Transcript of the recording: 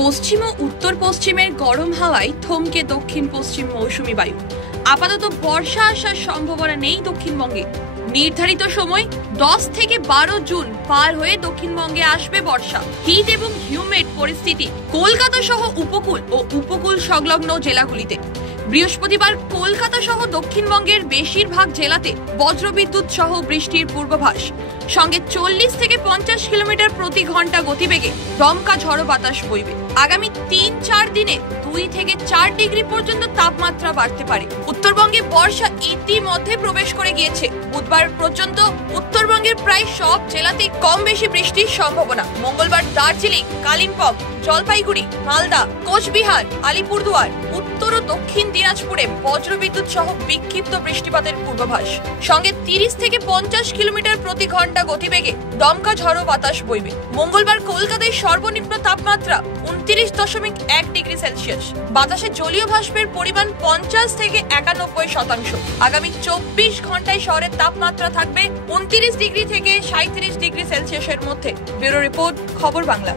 পশ্চিম ও উত্তর পশ্চিমের গরম হাওয়ায় থমকে দক্ষিণ পশ্চিম মৌসুমী বায়ু। আপাতত বর্ষা আসার সম্ভাবনা নেই দক্ষিণবঙ্গে। নির্ধারিত সময় 10 থেকে 12 জুন পার হয়ে দক্ষিণবঙ্গে আসবে বর্ষা। হিট এবং হিউমেড পরিস্থিতি কলকাতা সহ উপকূল ও উপকূল সংলগ্ন জেলাগুলিতে। বৃহস্পতিবার কলকাতা সহ দক্ষিণবঙ্গের বেশিরভাগ জেলাতে বজ্রবিদ্যুৎ সহ বৃষ্টির পূর্বাভাস, সঙ্গে 40 থেকে 50 কিলোমিটার প্রতি ঘন্টা গতিবেগে দমকা ঝড়ো বাতাস বইবে। আগামী 3-4 দিনে 2 থেকে 4 ডিগ্রি পর্যন্ত তাপমাত্রা বাড়তে পারে। উত্তরবঙ্গে বর্ষা ইতিমধ্যে প্রবেশ করে গিয়েছে। বুধবার পর্যন্ত উত্তরবঙ্গের প্রায় সব জেলাতেই কম বেশি বৃষ্টির সম্ভাবনা। মঙ্গলবার দার্জিলিং, কালিম্পং, জলপাইগুড়ি, মালদা, কোচবিহার, আলিপুরদুয়ার, উত্তর ও দক্ষিণ দিনাজপুরে বজ্রবিদ্যুৎ সহ বিক্ষিপ্ত বৃষ্টিপাতের পূর্বাভাস, সঙ্গে 30 থেকে 50 কিলোমিটার প্রতি ঘন্টা গতিবেগে দমকা ঝড়ো বাতাস বইবে। মঙ্গলবার কলকাতায় সর্বনিম্ন তাপমাত্রা 29.1 ডিগ্রি সেলসিয়াস। বাতাসে জলীয় বাষ্পের পরিমাণ 50 থেকে 91%। আগামী 24 ঘন্টায় শহরের তাপমাত্রা থাকবে 29 ডিগ্রি থেকে 37 ডিগ্রি সেলসিয়াসের মধ্যে। ব্যুরো রিপোর্ট, খবর বাংলা।